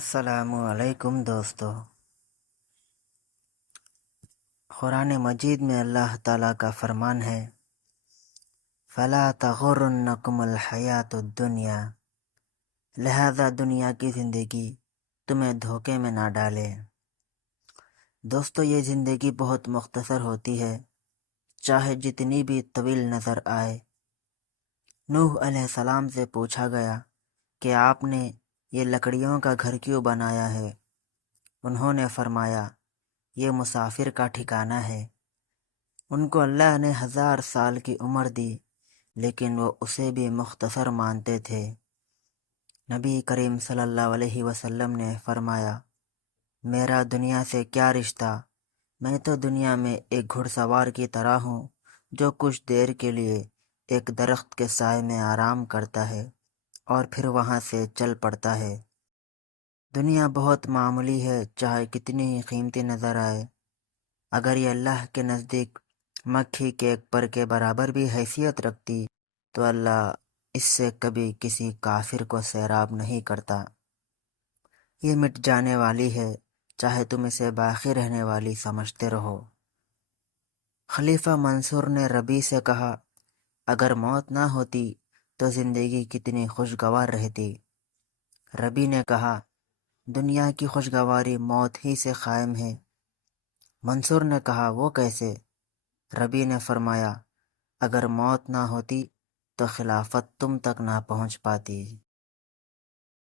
السلام علیکم دوستو۔ قرآن مجید میں اللہ تعالیٰ کا فرمان ہے، فَلَا تَغُرَّنَّكُمُ الْحَيَاةُ الدُّنْيَا، لہذا دنیا کی زندگی تمہیں دھوکے میں نہ ڈالے۔ دوستو، یہ زندگی بہت مختصر ہوتی ہے، چاہے جتنی بھی طویل نظر آئے۔ نوح علیہ السلام سے پوچھا گیا کہ آپ نے یہ لکڑیوں کا گھر کیوں بنایا ہے؟ انہوں نے فرمایا، یہ مسافر کا ٹھکانہ ہے۔ ان کو اللہ نے 1000 سال کی عمر دی، لیکن وہ اسے بھی مختصر مانتے تھے۔ نبی کریم صلی اللہ علیہ وسلم نے فرمایا، میرا دنیا سے کیا رشتہ؟ میں تو دنیا میں ایک گھڑ سوار کی طرح ہوں جو کچھ دیر کے لیے ایک درخت کے سائے میں آرام کرتا ہے اور پھر وہاں سے چل پڑتا ہے۔ دنیا بہت معمولی ہے، چاہے کتنی ہی قیمتی نظر آئے۔ اگر یہ اللہ کے نزدیک مکھی کے ایک پر کے برابر بھی حیثیت رکھتی تو اللہ اس سے کبھی کسی کافر کو سیراب نہیں کرتا۔ یہ مٹ جانے والی ہے، چاہے تم اسے باقی رہنے والی سمجھتے رہو۔ خلیفہ منصور نے ربیع سے کہا، اگر موت نہ ہوتی تو زندگی کتنی خوشگوار رہتی۔ ربیع نے کہا، دنیا کی خوشگواری موت ہی سے قائم ہے۔ منصور نے کہا، وہ کیسے؟ ربیع نے فرمایا، اگر موت نہ ہوتی تو خلافت تم تک نہ پہنچ پاتی۔